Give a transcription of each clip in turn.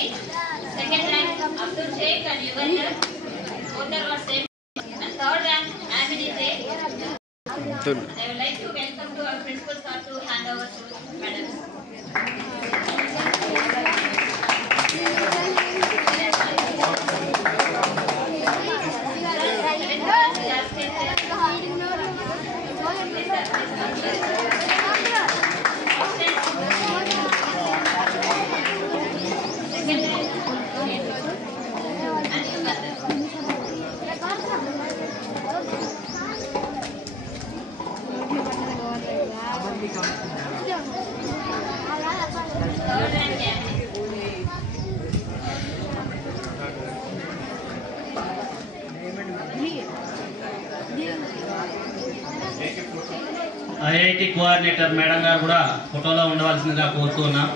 Sami. Second rank Abdul Sheikh and Yugandhar. Both are same. And third rank Amini Sheikh. I would like to welcome to our principal sir to hand over to medals. IIT coordinator madam గారు కూడా ఫోటోలో ఉండవలసిందిగా కోరుతున్నాం.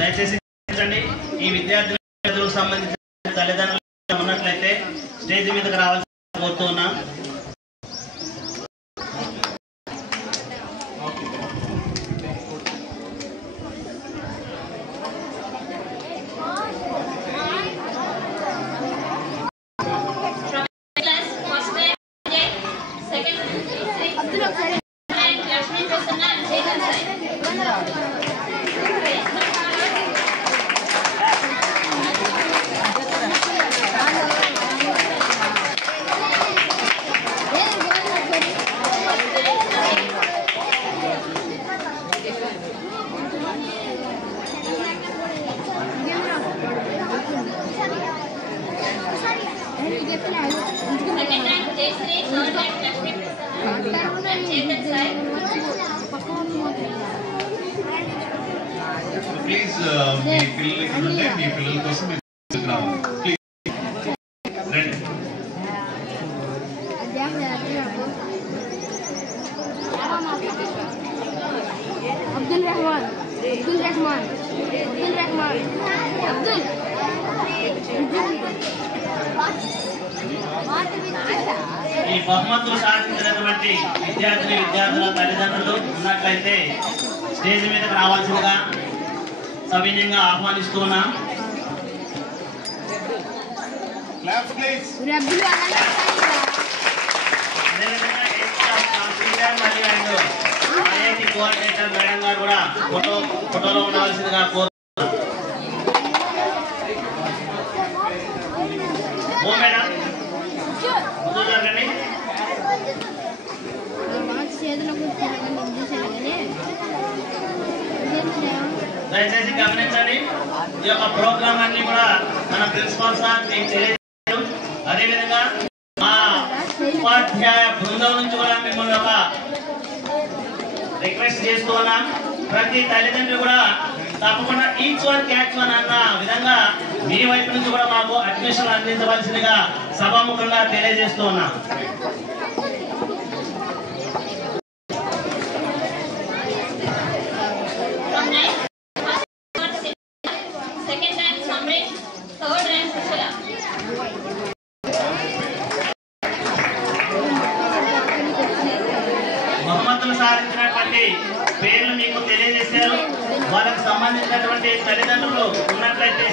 దయచేసి ఈ విద్యార్థులకు సంబంధించిన తల్లిదండ్రులు ఉన్నట్లయితే స్టేజ్ మీదకి రావాల్సి కోరుతున్నాం. Please, మీ పిల్లల కోసం ప్లీజ్ రండి. అబ్దుల్ రెహమాన్ అబ్దుల్ ఈ బహుమతులు సాధించినటువంటి విద్యార్థుల తల్లిదండ్రులు ఉన్నట్లయితే స్టేజ్ మీదకి రావాల్సిందిగా సవినయంగా ఆహ్వానిస్తున్నాం. ఐఐటి కోఆర్డినేటర్ మేడం గారు కూడా ఫోటోలో ఉండవలసిందిగా కోరుతున్నాం. ఓ మేడం ముందు జరగండి. దయచేసి గమనించండి, ఈ యొక్క ప్రోగ్రామ్ అన్ని కూడా మన ప్రిన్సిపాల్ సార్ మీకు తెలియజేశారు. అదేవిధంగా మా ఉపాధ్యాయ బృందం నుంచి కూడా మిమ్మల్ని ఒక రిక్వెస్ట్ చేస్తూ ఉన్నాం. ప్రతి తల్లిదండ్రులు కూడా తప్పకుండా ఈచ్ వన్ క్యాచ్ వన్ అన్న విధంగా మీ వైపు నుంచి కూడా మాకు అడ్మిషన్ అందించవలసిందిగా సభాముఖంగా తెలియజేస్తూ ఉన్నాం. బహుమతులు సాధించినటువంటి పేర్లు మీకు తెలియజేశారు. వాళ్ళకు సంబంధించినటువంటి తల్లిదండ్రులు ఉన్నట్లయితే